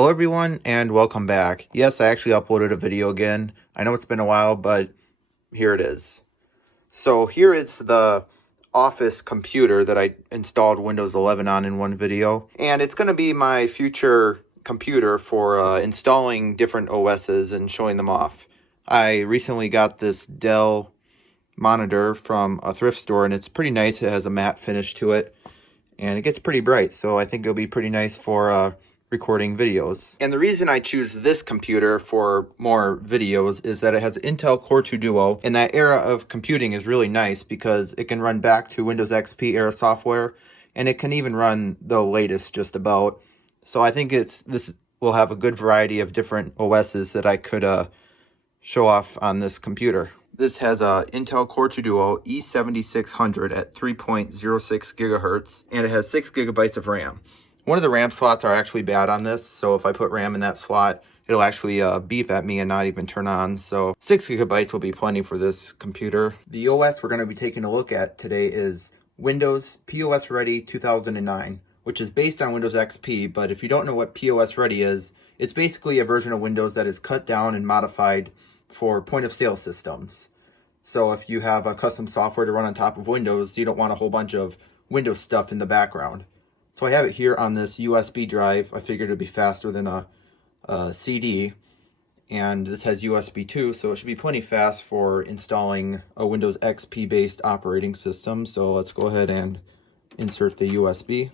Hello everyone and welcome back. Yes, I actually uploaded a video again. I know it's been a while, but here it is. So here is the office computer that I installed Windows 11 on in one video. And it's going to be my future computer for installing different OSs and showing them off. I recently got this Dell monitor from a thrift store and it's pretty nice. It has a matte finish to it and it gets pretty bright. So I think it'll be pretty nice for recording videos. And the reason I choose this computer for more videos is that it has Intel Core 2 Duo, and that era of computing is really nice because it can run back to Windows XP era software, and it can even run the latest just about. So I think this will have a good variety of different OSs that I could show off on this computer. This has a Intel Core 2 Duo E7600 at 3.06 gigahertz, and it has 6 gigabytes of RAM. One of the RAM slots are actually bad on this, so if I put RAM in that slot, it'll actually beep at me and not even turn on. So 6 gigabytes will be plenty for this computer. The OS we're going to be taking a look at today is Windows POSReady 2009, which is based on Windows XP, but if you don't know what POSReady is, it's basically a version of Windows that is cut down and modified for point-of-sale systems. So if you have a custom software to run on top of Windows, you don't want a whole bunch of Windows stuff in the background. So I have it here on this USB drive. I figured it'd be faster than a CD. And this has USB 2, so it should be plenty fast for installing a Windows XP based operating system. So let's go ahead and insert the USB.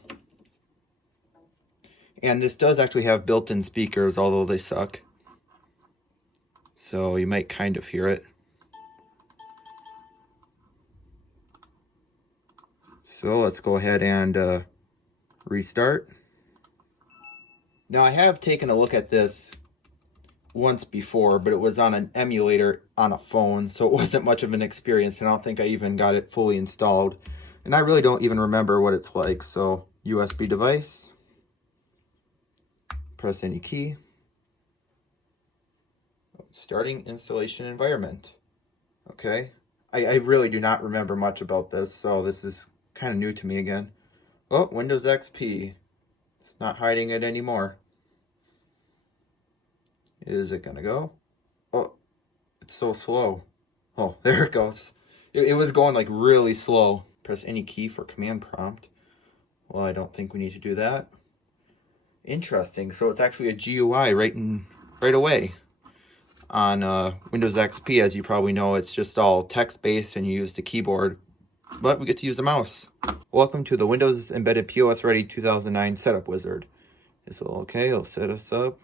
And this does actually have built-in speakers, although they suck. So you might kind of hear it. So let's go ahead and restart. Now I have taken a look at this once before, but it was on an emulator on a phone, so it wasn't much of an experience, and I don't think I even got it fully installed. And I really don't even remember what it's like. So USB device, press any key, starting installation environment. Okay, I really do not remember much about this, so this is kind of new to me again. Oh, Windows XP. It's not hiding it anymore. Is it gonna go? Oh, it's so slow. Oh, there it goes. It was going like really slow. Press any key for command prompt. Well, I don't think we need to do that. Interesting. So it's actually a GUI right away on Windows XP. As you probably know, it's just all text-based and you use the keyboard, but we get to use the mouse. Welcome to the Windows Embedded POSReady 2009 Setup Wizard. This will okay, it'll set us up.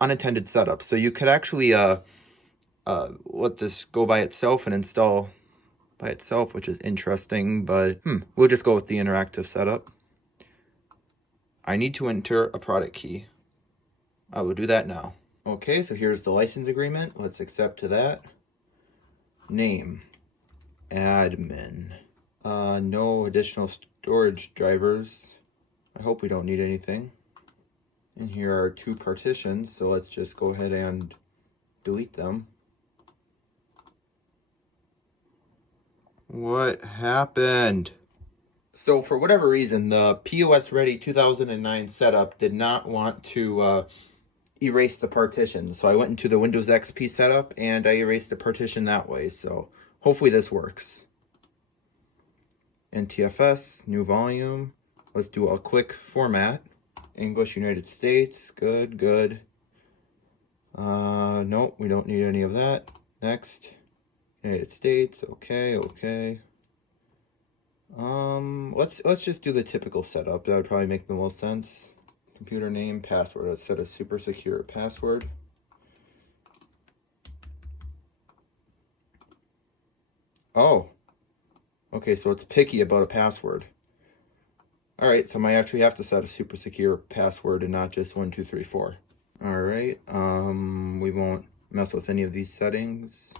Unintended setup. So you could actually let this go by itself and install by itself, which is interesting, but we'll just go with the interactive setup. I need to enter a product key. I will do that now. Okay, so here's the license agreement. Let's accept to that. Name. Admin. No additional storage drivers. I hope we don't need anything. And here are 2 partitions, so let's just go ahead and delete them. What happened? So for whatever reason, the POSReady 2009 setup did not want to erase the partition. So I went into the Windows XP setup and I erased the partition that way. So hopefully this works. NTFS, new volume. Let's do a quick format. English, United States, good, good. Nope, we don't need any of that. Next, United States, okay, okay. Let's just do the typical setup. That would probably make the most sense. Computer name, password. Let's set a super secure password. Oh. Okay, so it's picky about a password. All right, so I might actually have to set a super secure password and not just 1, 2, 3, 4. All right, we won't mess with any of these settings.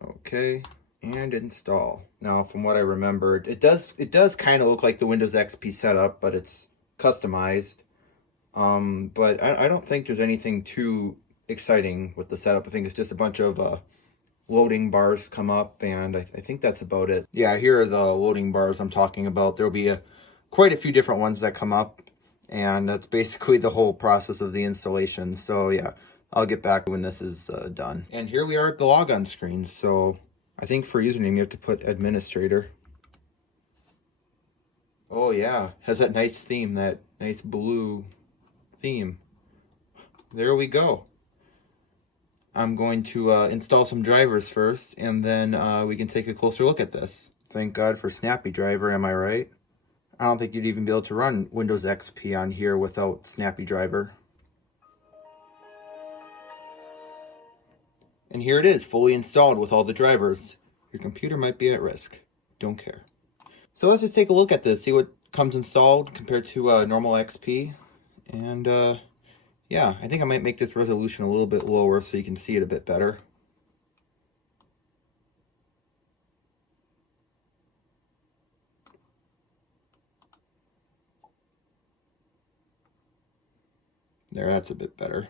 Okay, and install. Now, from what I remembered, it does kind of look like the Windows XP setup, but it's customized. But I don't think there's anything too exciting with the setup. I think it's just a bunch of loading bars come up, and I think that's about it. Yeah, here are the loading bars I'm talking about. There'll be quite a few different ones that come up, And that's basically the whole process of the installation. So yeah, I'll get back when this is done. And here we are at the logon screen. So I think for username, you have to put administrator. Oh yeah, has that nice theme, that nice blue theme. There we go. I'm going to install some drivers first, and then we can take a closer look at this. Thank God for Snappy Driver, am I right? I don't think you'd even be able to run Windows XP on here without Snappy Driver. And here it is, fully installed with all the drivers. Your computer might be at risk. Don't care. So let's just take a look at this, see what comes installed compared to normal XP. And yeah, I think I might make this resolution a little bit lower so you can see it a bit better. There, that's a bit better.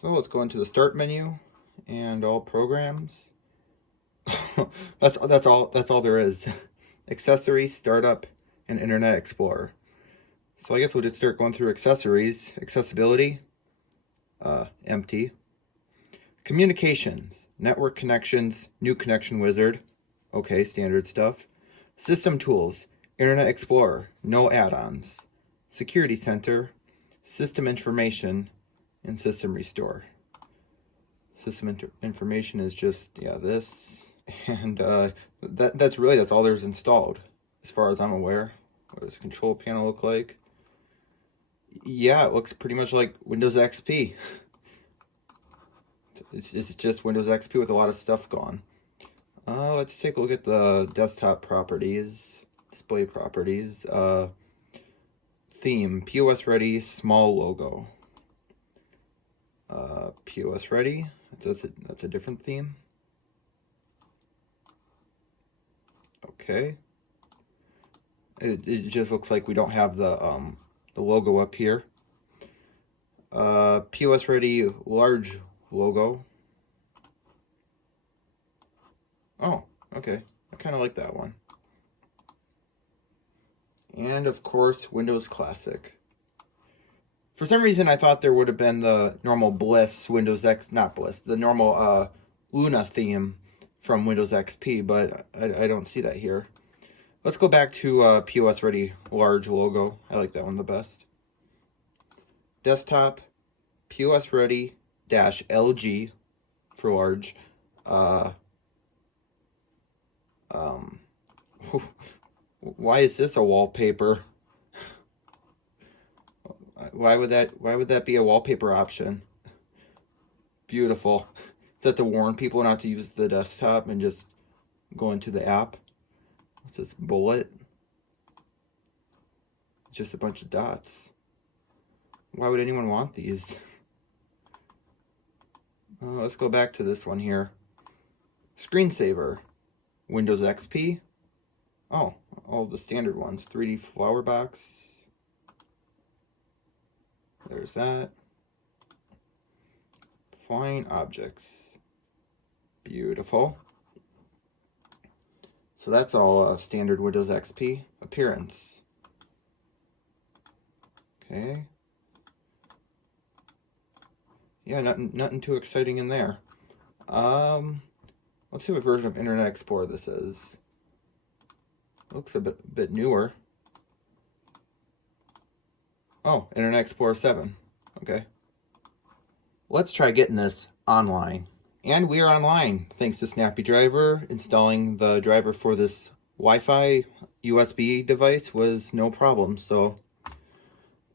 So let's go into the start menu and all programs. that's all there is. Accessories, startup, and Internet Explorer. So I guess we'll just start going through accessories. Accessibility, empty. Communications, network connections, new connection wizard. Okay, standard stuff. System tools, Internet Explorer, no add-ons. Security center, system information, and system restore. System information is just, yeah, this. And that's all there's installed, as far as I'm aware. What does the control panel look like? Yeah, it looks pretty much like Windows XP. It's just Windows XP with a lot of stuff gone. Let's take a look at the desktop properties, display properties. Theme, POSReady, small logo. POSReady, that's a different theme. Okay. It just looks like we don't have the logo up here. POSReady large logo. Oh, okay. I kind of like that one. And of course, Windows Classic. For some reason, I thought there would have been the normal Bliss Windows X, not Bliss, the normal Luna theme from Windows XP, but I don't see that here. Let's go back to POSReady large logo. I like that one the best. Desktop, POSReady -LG for large. Why is this a wallpaper? Why would that be a wallpaper option? Beautiful. Is that to warn people not to use the desktop and just go into the app? What's this, bullet? Just a bunch of dots. Why would anyone want these? Let's go back to this one here. Screensaver. Windows XP. Oh, all the standard ones. 3D flower box. There's that. Flying objects. Beautiful. So that's all standard Windows XP. Appearance. Okay. Yeah, nothing too exciting in there. Let's see what version of Internet Explorer this is. Looks a bit newer. Oh, Internet Explorer 7. Okay. Let's try getting this online. And we are online, thanks to Snappy Driver. Installing the driver for this Wi-Fi USB device was no problem. So,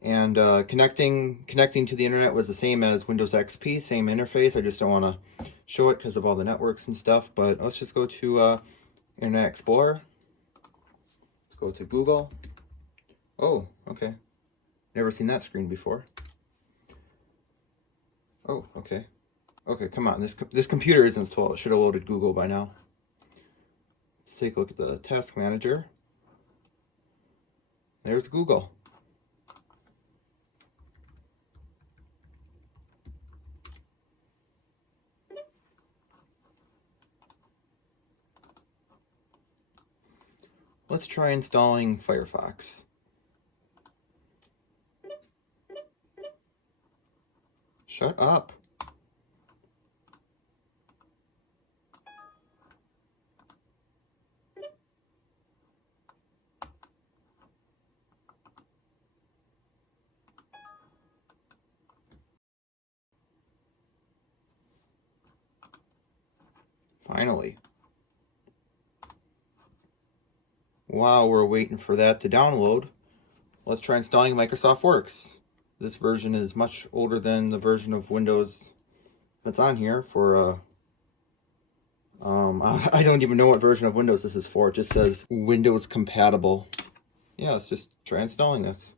and connecting to the internet was the same as Windows XP, same interface. I just don't want to show it because of all the networks and stuff. But let's just go to Internet Explorer. Let's go to Google. Oh, okay. Never seen that screen before. Oh, okay. Okay, come on. This computer is installed. It should have loaded Google by now. Let's take a look at the task manager. There's Google. Let's try installing Firefox. Shut up. Finally. While we're waiting for that to download, let's try installing Microsoft Works. This version is much older than the version of Windows that's on here for I don't even know what version of Windows this is for. It just says Windows compatible. Yeah, let's just try installing this.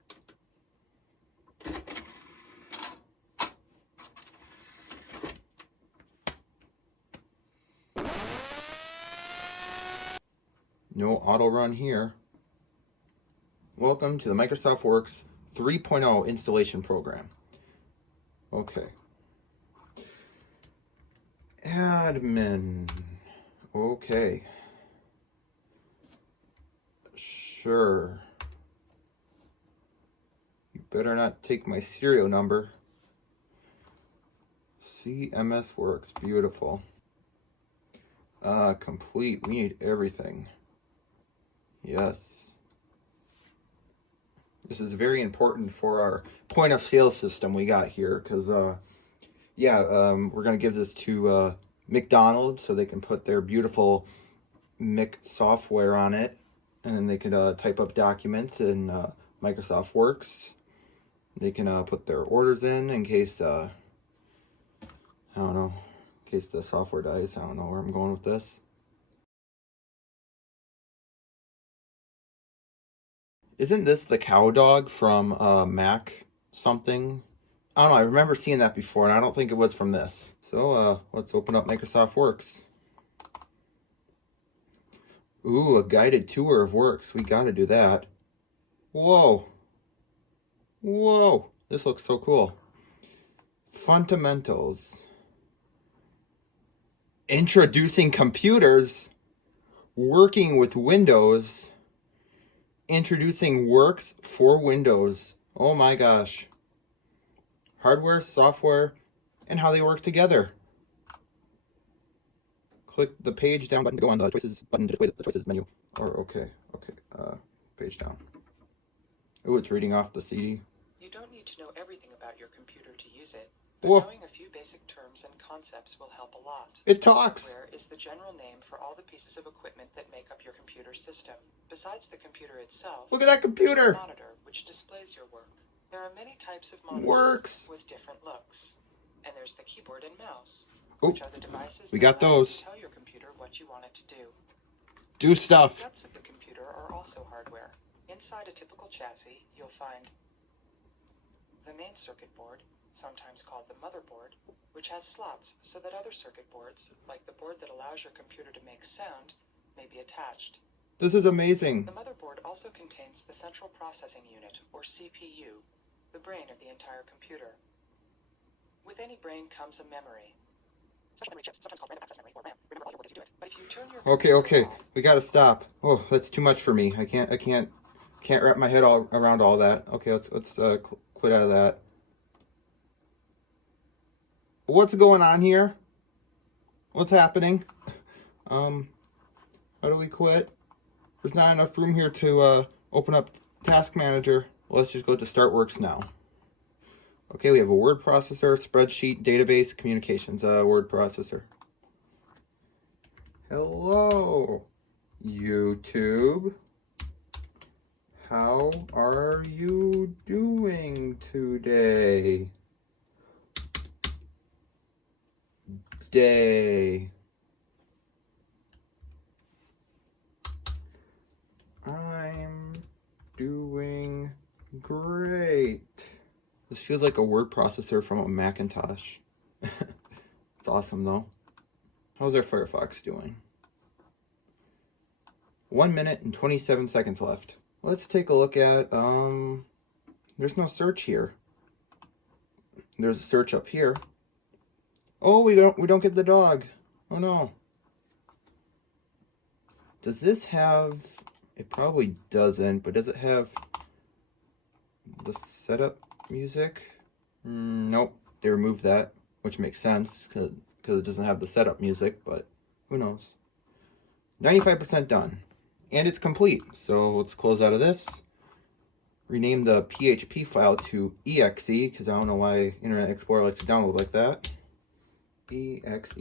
No auto run here. Welcome to the Microsoft Works 3.0 installation program. Okay. Admin. Okay. Sure. You better not take my serial number. CMS Works. Beautiful. Complete. We need everything. Yes. This is very important for our point of sale system we got here, because we're going to give this to McDonald's so they can put their beautiful Mic software on it, and they can type up documents in Microsoft Works. They can put their orders in case, I don't know, in case the software dies. I don't know where I'm going with this. Isn't this the cow dog from Mac something? I don't know, I remember seeing that before, and I don't think it was from this. So let's open up Microsoft Works. Ooh, a guided tour of Works. We gotta do that. Whoa. Whoa. This looks so cool. Fundamentals. Introducing computers. Working with Windows. Introducing Works for Windows. Oh my gosh. Hardware, software, and how they work together. Click the page down button to go on the choices button to display the choices menu. Or okay, page down. Oh, it's reading off the CD. You don't need to know everything about your computer to use it, but Whoa. knowing a few basic terms and concepts will help a lot. It talks. Hardware is the general name for all the pieces of equipment that make up your computer system. Besides the computer itself, Look at that computer. there's a monitor which displays your work. There are many types of monitors Works. with different looks. And there's the keyboard and mouse, Oh, which are the devices we that got allow you those. to tell your computer what you want it to do. Do stuff. The guts of the computer are also hardware. Inside a typical chassis, you'll find the main circuit board, sometimes called the motherboard, which has slots so that other circuit boards, like the board that allows your computer to make sound, may be attached. This is amazing. The motherboard also contains the central processing unit, or CPU, the brain of the entire computer. With any brain comes a memory. Such memory chips, sometimes called random access memory or RAM, remember all your work as you do it. But if you turn your Okay. We gotta stop. Oh, that's too much for me. I can't wrap my head all around all that. Okay, let's quit out of that. What's going on here? What's happening? How do we quit? There's not enough room here to open up Task Manager. Well, let's just go to Start Works now. Okay, we have a word processor, spreadsheet, database, communications, word processor. Hello, YouTube. How are you doing today? I'm doing great. This feels like a word processor from a Macintosh. It's awesome though. How's our Firefox doing? 1 minute and 27 seconds left. Let's take a look at, there's no search here. There's a search up here. Oh, we don't get the dog. Oh no. Does this have, it probably doesn't, but does it have the setup music? Nope. they removed that, which makes sense because it doesn't have the setup music, but who knows. 95% done. And it's complete. So let's close out of this. Rename the PHP file to exe, because I don't know why Internet Explorer likes to download like that. exe.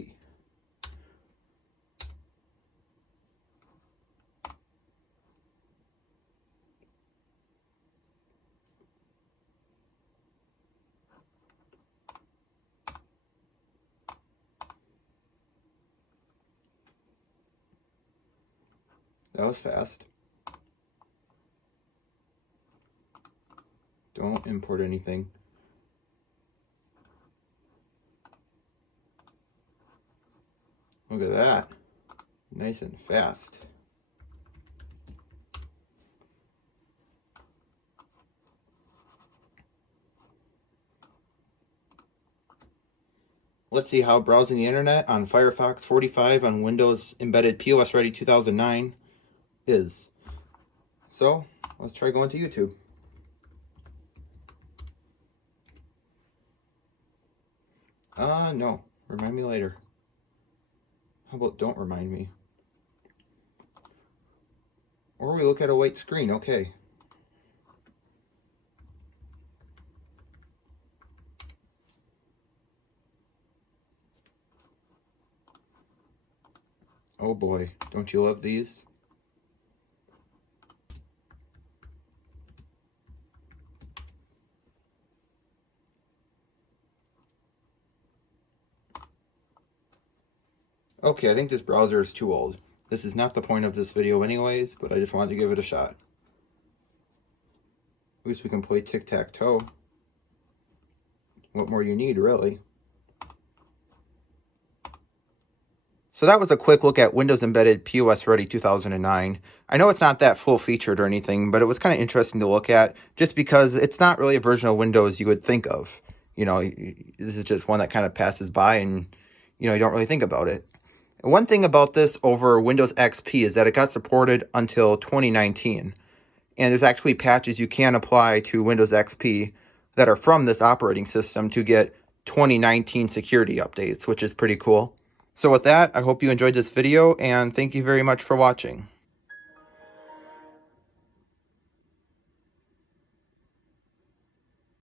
That was fast. Don't import anything. Look at that. Nice and fast. Let's see how browsing the internet on Firefox 45 on Windows embedded POSReady 2009 is. So, let's try going to YouTube. No. Remind me later. How about don't remind me? Or we look at a white screen, okay. Oh boy, don't you love these? Okay, I think this browser is too old. This is not the point of this video anyways, but I just wanted to give it a shot. At least we can play tic-tac-toe. What more you need, really? So that was a quick look at Windows Embedded POSReady 2009. I know it's not that full-featured or anything, but it was kind of interesting to look at just because it's not really a version of Windows you would think of. You know, this is just one that kind of passes by and, you know, you don't really think about it. And one thing about this over Windows XP is that it got supported until 2019. And there's actually patches you can apply to Windows XP that are from this operating system to get 2019 security updates, which is pretty cool. So with that, I hope you enjoyed this video, and thank you very much for watching.